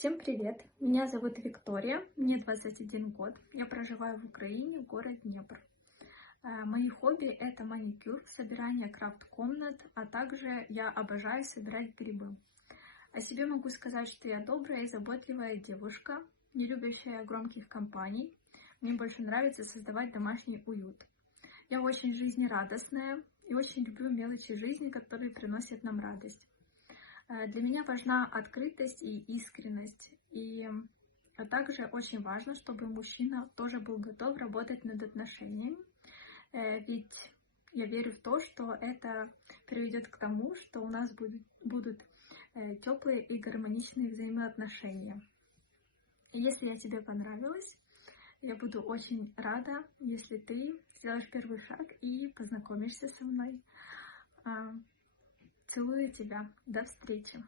Всем привет! Меня зовут Виктория, мне 21 год. Я проживаю в Украине, город Днепр. Мои хобби — это маникюр, собирание крафт-комнат, а также я обожаю собирать грибы. О себе могу сказать, что я добрая и заботливая девушка, не любящая громких компаний. Мне больше нравится создавать домашний уют. Я очень жизнерадостная и очень люблю мелочи жизни, которые приносят нам радость. Для меня важна открытость и искренность, а также очень важно, чтобы мужчина тоже был готов работать над отношениями, ведь я верю в то, что это приведет к тому, что у нас будут теплые и гармоничные взаимоотношения. И если я тебе понравилась, я буду очень рада, если ты сделаешь первый шаг и познакомишься со мной. Целую тебя. До встречи.